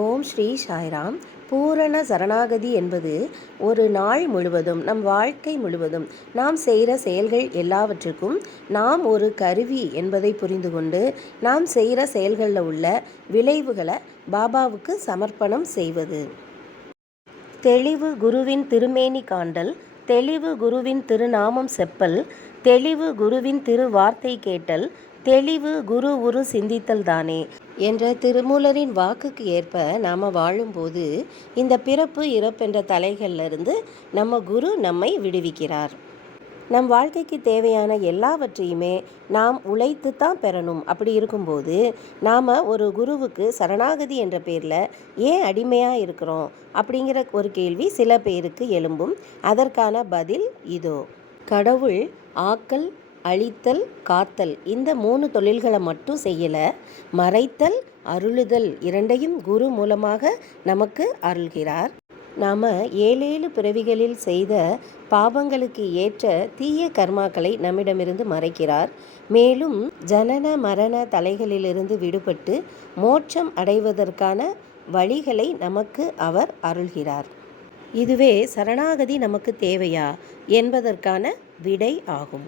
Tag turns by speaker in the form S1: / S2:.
S1: ஓம் ஸ்ரீ சாய்ராம். பூரண சரணாகதி என்பது ஒரு நாள் முழுவதும் நம் வாழ்க்கை முழுவதும். நாம் செய்கிற செயல்கள் எல்லாவற்றுக்கும் நாம் ஒரு கருவி என்பதை புரிந்து கொண்டு நாம் செய்கிற செயல்களில் உள்ள விளைவுகளை பாபாவுக்கு சமர்ப்பணம் செய்வது. தெளிவு குருவின் திருமேனி காண்டல் தெளிவு குருவின் திருநாமம் செப்பல் தெளிவு குருவின் திரு வார்த்தை கேட்டல் தெளிவு குரு உரு சிந்தித்தல் தானே. என்ற திருமூலரின் வாக்குக்கு ஏற்ப நாம் வாழும்போது இந்த பிறப்பு இறப்பென்ற தலைகளிலிருந்து நம்ம குரு நம்மை விடுவிக்கிறார். நம் வாழ்க்கைக்கு தேவையான எல்லாவற்றையுமே நாம் உழைத்து தான் பெறணும். அப்படி இருக்கும்போது நாம் ஒரு குருவுக்கு சரணாகதி என்ற பேரில் ஏன் அடிமையாக இருக்கிறோம்? அப்படிங்கிற ஒரு கேள்வி சில பேருக்கு எழும்பும். அதற்கான பதில் இதோ. கடவுள் ஆக்கல் அழித்தல் காத்தல் இந்த மூணு தொழில்களை மட்டும் செய்யலை. மறைத்தல் அருளுதல் இரண்டையும் குரு மூலமாக நமக்கு அருள்கிறார். நாம் ஏழேழு பிறவிகளில் செய்த பாவங்களுக்கு ஏற்ற தீய கர்மாக்களை நம்மிடமிருந்து மறைக்கிறார். மேலும் ஜனன மரண தலைகளிலிருந்து விடுபட்டு மோட்சம் அடைவதற்கான வழிகளை நமக்கு அவர் அருள்கிறார். இதுவே சரணாகதி நமக்கு தேவையா என்பதற்கான விடை ஆகும்.